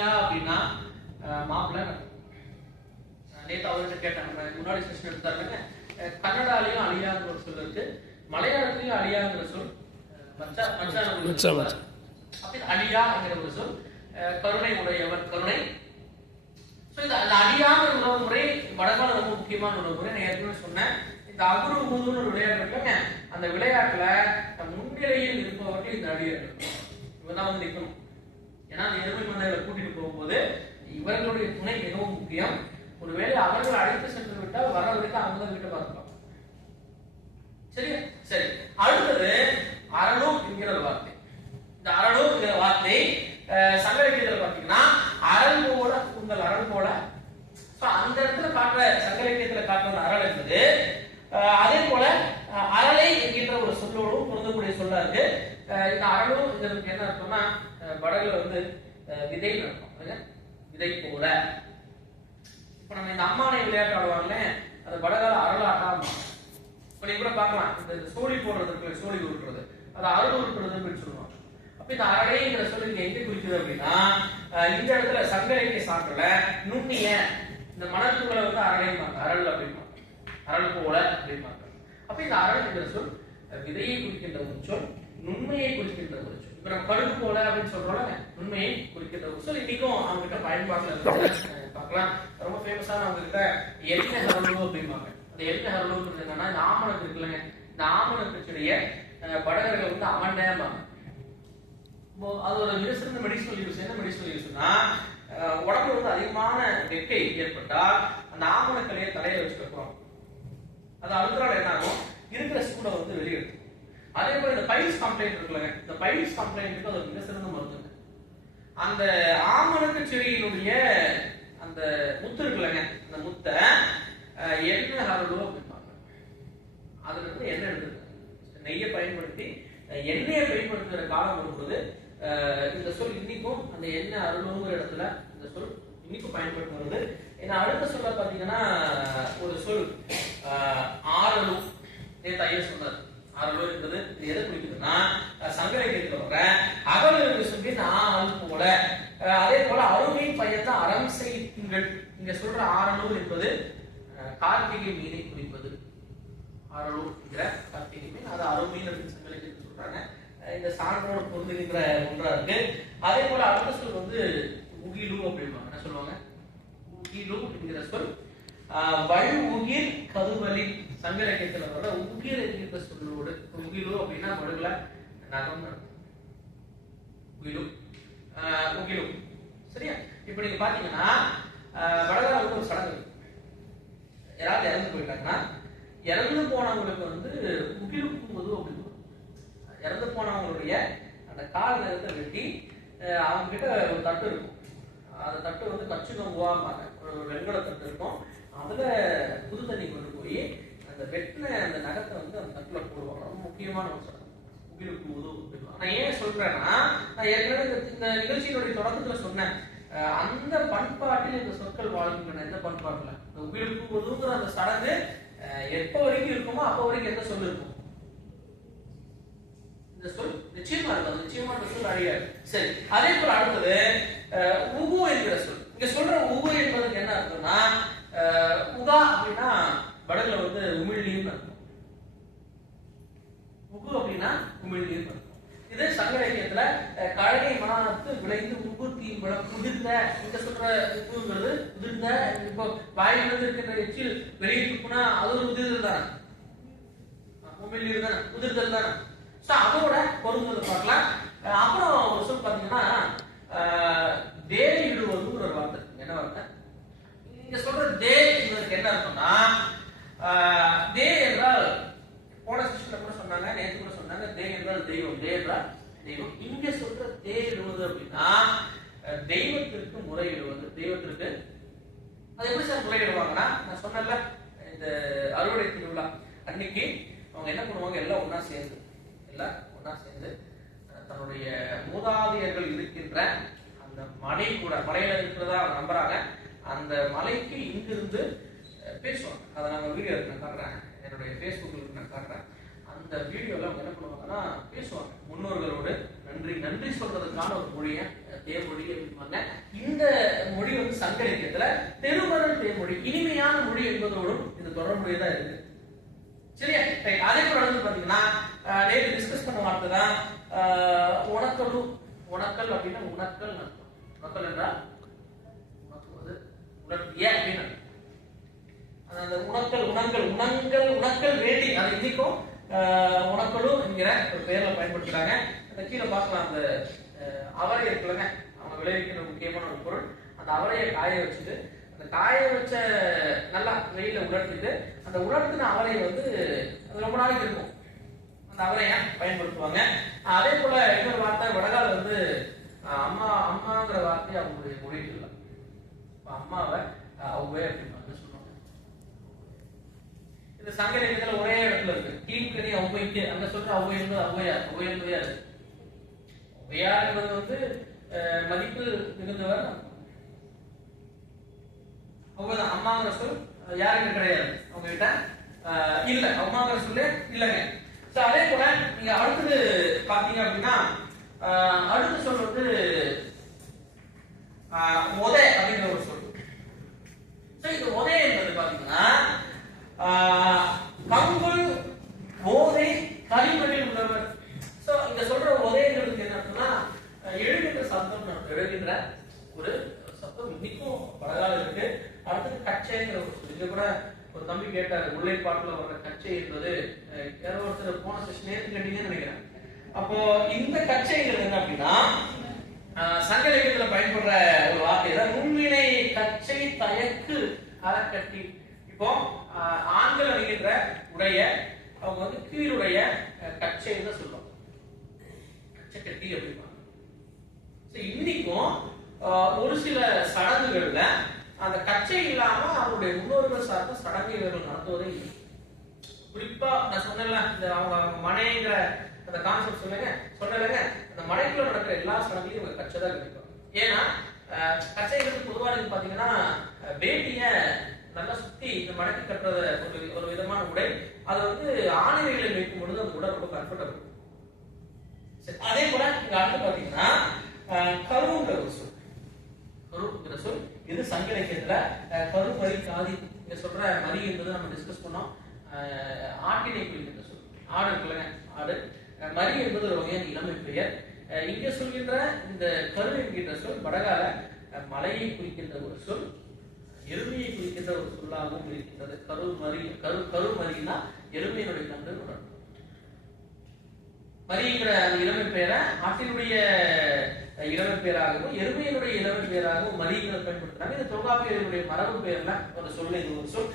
அப்படின்னா மாப்பிள்ளை நேத்து அவர்கிட்ட நம்ம முன்னாடி செஷன் எடுத்தாருங்க கன்னடாலையும் அழியாங்கிற ஒரு சொல் இருக்கு. மலையாளத்திலையும் அழியாங்கிற சொல் அழியாங்கிற ஒரு சொல். கருணை உடையவன் கருணை. ஸோ இந்த அந்த அழியாங்கிற உறவு முறை வடகால ரொம்ப முக்கியமான உறவு முறை. நான் ஏற்கனவே சொன்னேன். இந்த அகுரு ஒரு விளையாட்டு இருக்குங்க அந்த விளையாட்டுல முன்னிலையில் இருப்பவர்கள் இந்த அடியார்கள் இவன் தான் வந்து நிற்கணும் ஏன்னா அந்த எருமை மன்னர்களை கூட்டிட்டு போகும்போது இவர்களுடைய துணை மிகவும் முக்கியம். ஒருவேளை அவர்கள் அழைத்து சென்று விட்டால் வரவருக்கு அவங்க வீட்டை பார்க்கலாம் சரியா? சரி. அடுத்தது அரணும் என்கிற வார்த்தை. இந்த அரணோ என்கிற வார்த்தை அஹ், சங்க இலக்கியத்துல அரண் போல உங்கள் அரண் போல. அந்த இடத்துல காட்டுற சங்க இலக்கியத்துல காட்டுற அரண் என்பது அஹ், அதே போல அரளை என்கின்ற ஒரு சொல்லோடும் பொருந்தக்கூடிய சொல்லா இருக்கு. இந்த அரணும் இதற்கு என்ன அர்த்தம்னா படகுல வடகுல வந்து விதை நடக்கும். விதை போல. இப்ப நம்ம இந்த அம்மானை விளையாட்டு ஆடுவாங்களே அது வடகால அருளாட்டம் இப்ப நீங்க கூட பார்க்கலாம். இந்த சோழி போடுறதுக்கு சோழி உருட்டுறது. அது அருள் உருட்டுறது அப்படின்னு சொல்லுவாங்க. அப்ப இந்த அரடைங்கிற சொல்லி நீங்க எங்க குறிக்குது அப்படின்னா இந்த இடத்துல சங்க இலக்கிய சான்றுல நுண்ணிய இந்த மணத்துகளை வந்து அரடைம்பாங்க அருள் அப்படிம்பாங்க அருள் போல அப்படிம்பாங்க அப்ப இந்த அரள்ங்கிற சொல் விதையை குறிக்கின்ற ஒரு சொல் நுண்மையை குறிக்கின்ற ஒரு இப்ப நம்ம கடுகு போல அப்படின்னு சொல்றோம்ல நுண்மையை குறிக்கின்ற ஒரு சொல் இன்னைக்கும் அவங்க கிட்ட பயன்பாட்டுல பார்க்கலாம். ரொம்ப ஃபேமஸான அவங்க கிட்ட என்ன ஹரலு அப்படிம்பாங்க. அந்த என்ன ஹரலுங்கிறது என்னன்னா இந்த ஆமணக்கு இருக்குல்லங்க. இந்த ஆமணக்கு செடிய அஹ், படகர்கள் வந்து அவண்டேம்பாங்க இப்போ அது ஒரு மிகச்சிறந்த மெடிசனல் யூஸ் என்ன மெடிசனல் யூஸ்னா உடம்புல வந்து அதிகமான வெக்கை ஏற்பட்டால் அந்த ஆமணக்கலையை தலையில வச்சு கட்டுவாங்க அது அழுத்தினால என்ன ஆகும் இருக்கிற சூடை வந்து வெளியெடுக்கும் அதே போல இந்த பைல்ஸ் கம்ப்ளைண்ட் இருக்குல்லங்க இந்த பைல்ஸ் கம்ப்ளைண்ட்டுக்கு அது மிக சிறந்த மருந்துங்க அந்த ஆமணக்கு செடியினுடைய அந்த முத்து இருக்குல்லங்க அந்த முத்தை எண்ணெய் ஹரடு அப்படிம்பாங்க. அதுல இருந்து எண்ணெய் எடுத்துருக்காங்க நெய்யை பயன்படுத்தி எண்ணெயை பயன்படுத்துகிற காலம் வரும்போது இந்த சொல் இன்னைக்கும் அந்த எண்ணெய் அருளுங்கிற இடத்துல இந்த சொல் இன்னைக்கும் பயன்பட்டு வருது. ஏன்னா அடுத்த சொல்ல பாத்தீங்கன்னா ஒரு சொல் அஹ், ஆறலு ஐயா சொன்னார். ஆறலு என்பது எதை குறிக்குதுன்னா அஹ், சங்க வர அகல் சொல்லி நான் போல. அதே போல அருமை பயத்தை அறம் செய்யுங்கள். இங்க சொல்ற ஆறலு என்பது கார்த்திகை மீனை குறிப்பது. ஆரலூர்ங்கிற கார்த்திகை மீன் அது அருமையில் அப்படின்னு சங்கலிக்கு சொல்றாங்க. இந்த சான்றோடு பொருந்துகின்ற ஒன்றா இருக்கு. அதே போல அடுத்த சொல் வந்து உகிலு அப்படின்னு என்ன சொல்லுவாங்க? உகிலு என்கிற சொல் ஆஹ் கதுவலி சங்க இலக்கியத்துல வர உகிர் என்கிற சொல்லோடு உகிலு அப்படின்னா மடுகள நகம் அர்த்தம். உகிலு ஆஹ் உகிலு. சரியா? இப்ப நீங்க பாத்தீங்கன்னா ஆஹ் வந்து ஒரு சடங்கு. யாராவது இறந்து போயிட்டாங்கன்னா இறந்து போனவங்களுக்கு வந்து முகிலுக்கும்போது அப்படின்னு இறந்து போனவங்களுடைய அந்த கால் நிறத்தை வெட்டி அவங்க கிட்ட ஒரு தட்டு இருக்கும். அந்த தட்டு வந்து கச்சு நம்புவாங்க ஒரு வெண்கல தட்டு இருக்கும். அதுல புது தண்ணி கொண்டு போய் அந்த வெட்டின அந்த நகத்தை வந்து அந்த தட்டுல போடுவாங்க. ரொம்ப முக்கியமான ஒரு சட்டம். முகிலுக்கு உதவு நான் ஏன் சொல்றேன்னா நான் ஏற்கனவே இந்த- நிகழ்ச்சியினுடைய தொடக்கத்துல சொன்னேன். அந்த பண்பாட்டில் இந்த சொற்கள் வாழ்கின்றன. எந்த பண்பாட்டுல? இந்த உயிருக்கு உதவுங்கிற அந்த சடங்கு அஹ், எப்ப வரைக்கும் இருக்குமோ அப்ப வரைக்கும் எந்த சொல் இருக்கும்? இந்த சொல் நிச்சயமா இருக்கும். நிச்சயமா இந்த சொல் அழியாது சரி அதே போல அடுத்தது அஹ், உகு என்கிற சொல். இங்க சொல்ற உகு என்பதுக்கு என்ன அர்த்தம்னா உதா அப்படின்னா வடகுல வந்து உமிழ்நீர் உகு அப்படின்னா உமிழ்நீர் இது சங்க இலக்கியத்துல கழகை மானத்து விளைந்து உகு தீம்பழ குதிர்ந்த இந்த சொல்ற உகுங்கிறது உதிர்ந்த இப்போ வாயிலிருந்து இருக்கின்ற எச்சில் வெளியே துப்புனா அது ஒரு உதிர்தல் தானே? உமிழ்நீர் தானே? உதிர்தல் தானே? ஸோ அதோட பொருந்தது பார்க்கலாம். அப்புறம் ஒரு சொல் பார்த்தீங்கன்னா அஹ், ஒரு வார்த்தை. என்ன வார்த்தை? இங்க சொல்ற தே இவருக்கு என்ன அர்த்தம்னா தே என்றால் போன செஷன்ல கூட சொன்னாங்க நேற்று கூட சொன்னாங்க தே என்றால் தெய்வம் தே என்றால் தெய்வம். இங்க சொல்ற தே இடுவது அப்படின்னா தெய்வத்திற்கு முறையிடுவது தெய்வத்திற்கு அது எப்படி சார் முறையிடுவாங்கன்னா நான் சொன்னேன்ல இந்த அறுவடை திருவிழா அன்னைக்கு அவங்க என்ன பண்ணுவாங்க எல்லாம் ஒன்னா சேர்ந்து எல்லாம் ஒன்னா சேர்ந்து தன்னுடைய மூதாதையர்கள் இருக்கின்ற அந்த மனை கூட மலையில இருக்கிறதா அவங்க நம்புறாங்க அந்த மலைக்கு இங்கிருந்து பேசுவாங்க அதை நான் வீடியோ நான் காட்டுறேன். என்னுடைய ஃபேஸ்புக்கில் நான் காட்டுறேன். அந்த வீடியோவில் அவங்க என்ன பண்ணுவாங்கன்னா பேசுவாங்க. முன்னோர்களோடு நன்றி நன்றி சொல்றதுக்கான ஒரு மொழியை தேவமொழி அப்படிம்பாங்க. இந்த சங்க இலக்கியத்தில் தெருமரல் தேர்மொழி இனிமையான மொழி என்பதோடும் இது தொடர்புடையதா இருக்கு சரியா ரைட் அதே போல வந்து பாத்தீங்கன்னா அஹ், நேத்து டிஸ்கஸ் பண்ண வார்த்தை தான் அஹ், உணக்கலு உணக்கல் அப்படின்னா உணக்கல் அர்த்தம். உணக்கல் என்றால் உணக்குவது உணர்த்திய அப்படின்னு அர்த்தம். அது அந்த உணக்கல் உணங்கள் உணங்கள் உணக்கல் வேண்டி அது இன்னைக்கும் உணக்கலும் என்கிற ஒரு பெயர்ல பயன்படுத்துறாங்க. அந்த கீழே பார்க்கலாம் அந்த அவரை இருக்குல்லங்க. அவங்க விளைவிக்கிற முக்கியமான ஒரு பொருள். அந்த அவரையை காய வச்சுட்டு அந்த காய வச்ச நல்லா வெயில உலர்த்திட்டு அந்த உலர்த்தின அவரையை வந்து அது ரொம்ப நாளைக்கு இருக்கும். அந்த அவரையை பயன்படுத்துவாங்க? அதே போல இன்னொரு வார்த்தை வடகால் வந்து அம்மா அம்மாங்கிற வார்த்தை அவங்களுடைய மொழியில் இல்லை. அம்மாவை அஹ், அவ்வே அப்படின்னு சொல்லுவாங்க இந்த சங்க இலக்கியத்துல ஒரே இடத்துல இருக்கு. கீழ்கனி ஔவைக்கு அங்க சொல்ற ஔவை என்பது ஔவையார் இருக்கு என்பதே அது. என்பது வந்து அஹ், மதிப்பு மிகுந்தவர் அவ்வளவுதான். அம்மாங்கிற சொல் யாருக்கு கிடையாது. அவங்க கிட்ட இல்ல. அம்மாங்கிற சொல்லு இல்லைங்க. சோ அதே போல நீங்க அடுத்தது பாத்தீங்க அப்படின்னா அடுத்த சொல் வந்து அஹ், உதை அப்படிங்கிற ஒரு சொல். சோ இந்த உதை என்பது பாத்தீங்கன்னா ஆஹ், கங்குல் ஓதை களிமண்ணில் உள்ளவர் சோ இங்க சொல்ற உதைங்கிறதுக்கு என்ன அர்த்தம்னா அஹ், எழுகின்ற சப்தம் நம்ம எழுகின்ற ஒரு சப்தம் இன்னைக்கும் பழகால இருக்கு அடுத்தது கச்சைங்கிற ஒரு சொல். இங்க கூட ஒரு தம்பி கேட்டார் முல்லைப்பாட்டுல வர்ற கச்சை என்பது யாரோ ஒருத்தர் போன செஷன் நேற்று கேட்டீங்கன்னு நினைக்கிறேன். அப்போ இந்த கச்சைங்கிறது என்ன அப்படின்னா ஆஹ், சங்க இலக்கியத்துல பயன்படுற ஒரு வார்த்தை. தான் நுண்ணிலை கச்சை தயக்கு அறக்கட்டி. இப்போ ஆண்கள் அணிகின்ற உடைய அவங்க வந்து கீழுடைய அஹ், கச்சைன்னு தான் சொல்லுவாங்க. கச்சை கட்டி அப்படிம்பாங்க இன்னைக்கும் ஒரு சில சடங்குகள்ல அந்த கச்சை இல்லாம அவருடைய முன்னோர்கள் சார்ந்த சடங்கு இவர்கள் நடத்துவதே இல்லை. குறிப்பா நான் சொன்னேன்ல இந்த அவங்க மனைங்கிற அந்த கான்செப்ட் சொல்லுங்க சொன்னலங்க அந்த மனைக்குள்ள நடக்கிற எல்லா சடங்குலையும் இவங்க கச்சை தான் கிடைக்கும் ஏன்னா அஹ், கச்சைங்கிறது பொதுவாக நீங்க பாத்தீங்கன்னா வேட்டிய நல்லா சுத்தி இந்த மடக்கி கட்டுறத ஒரு ஒரு விதமான உடை. அது வந்து ஆணிரைகளில் வைக்கும் பொழுது அந்த உடை ரொம்ப கம்ஃபர்டபுள் அதே போல இங்க அடுத்து பாத்தீங்கன்னா அஹ், கருங்கிற ஒரு சொல். கருங்கிற இது சங்க இலக்கியத்துல கருப்பறி கருமறி காதி சொல்ற மரி என்பது நம்ம டிஸ்கஸ் பண்ணோம். அஹ், ஆட்டினை குறிக்கின்ற சொல் ஆடு இருக்குல்லங்க ஆடு. அஹ், மரி என்பது ஒரு வகையான இளமை பெயர். இங்க சொல்கின்ற இந்த கரு என்கின்ற சொல் வடகால அஹ், மலையை குறிக்கின்ற ஒரு சொல் எருமையை குறிக்கின்ற ஒரு சொல்லாகவும் இருக்கின்றது. கரு மறி கரு கரு மறினா எருமையினுடைய கன்று உணர்வு மரிங்கிற அந்த இளமை பெயரை ஆட்டினுடைய அஹ், பேராகவும் எருமையினுடைய இளமை பேராகவும் மலிகளை பயன்படுத்துறாங்க. இந்த தொல்காப்பியருடைய மரபு பேர்ல ஒரு சொல் இது ஒரு சொல்.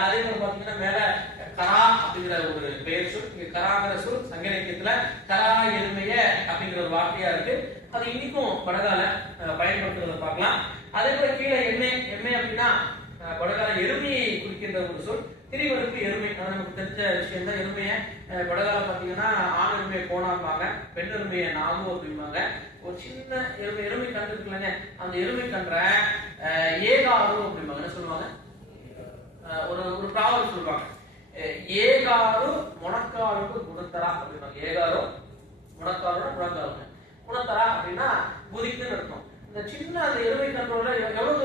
அதே மாதிரி பாத்தீங்கன்னா மேல கரா அப்படிங்கிற ஒரு பெயர் சொல் இங்க கராங்கிற சொல் சங்க இலக்கியத்துல கரா எருமைய அப்படிங்கிற ஒரு வார்த்தையா இருக்கு. அது இன்னைக்கும் படகால பயன்படுத்துறத பார்க்கலாம். அதே போல கீழே எண்ணெய் எண்ணெய் அப்படின்னா படகால எருமையை குறிக்கின்ற ஒரு சொல். திரிவருக்கு எருமை அது நமக்கு தெரிஞ்ச விஷயம் தான் எருமையை வடகால பாத்தீங்கன்னா ஆண் எருமையை கோணாம்பாங்க பெண் எருமையை நாகு அப்படிம்பாங்க. ஒரு சின்ன எருமை எருமை கன்று இருக்குல்லங்க அந்த எருமை கன்ற ஏகாரு அப்படிம்பாங்க. என்ன சொல்லுவாங்க? அஹ், ஒரு ஒரு ப்ராவல் சொல்லுவாங்க. ஏகாரு முனக்காலுக்கு குணத்தரா அப்படிம்பாங்க. ஏகாரோ முனக்காலோட முழங்காலுங்க குணத்தரா அப்படின்னா குதிக்குன்னு இருக்கும் இந்த சின்ன அந்த எருமை கன்றோட எவ்வளவு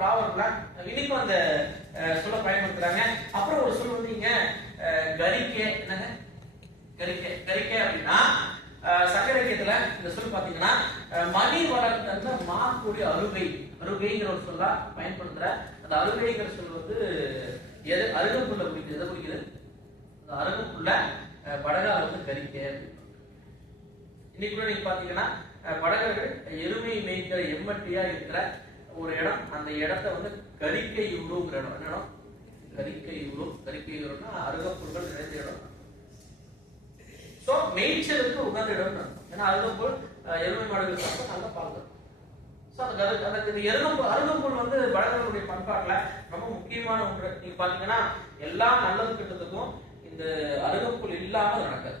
ஒரு இன்னைக்கும் அந்த அஹ், சொல்ல பயன்படுத்துறாங்க. அப்புறம் ஒரு சொல் வந்து இங்க அஹ், கரிக்கை என்னங்க? கரிக்கை கரிக்கை அப்படின்னா அஹ், சங்க இலக்கியத்துல இந்த சொல் பாத்தீங்கன்னா மணி வளர்த்தந்த மாக்கூடிய அருகை அருகைங்கிற ஒரு சொல்லா பயன்படுத்துற அந்த அருகைங்கிற சொல் வந்து எது அருகம்புல்ல குறிக்குது எதை குறிக்குது? அந்த அருகம்புல்ல அஹ், வந்து கரிக்கை இன்னைக்கு கூட நீங்க பாத்தீங்கன்னா படகர்கள் எருமை மேய்க்கிற எம்மட்டியா இருக்கிற ஒரு இடம் அந்த இடத்த வந்து கரிக்கை யூருங்கிற இடம். என்ன இடம் கரிக்கை யூரு கரிக்கை உருன்னா அருகப்பொருள்கள் நிறைந்த இடம். சோ மேய்ச்சலுக்கு உகந்த இடம் ஏன்னா அருகப்பொருள் எருமை மாடுகள் சாப்பிட்டா நல்லா பார்க்கணும் அருகம்புல் வந்து பழங்களுடைய பண்பாட்டுல ரொம்ப முக்கியமான ஒன்று. நீங்க பாத்தீங்கன்னா எல்லா நல்லது கெட்டதுக்கும் இந்த அருகம்புல் இல்லாமல் நடக்காது.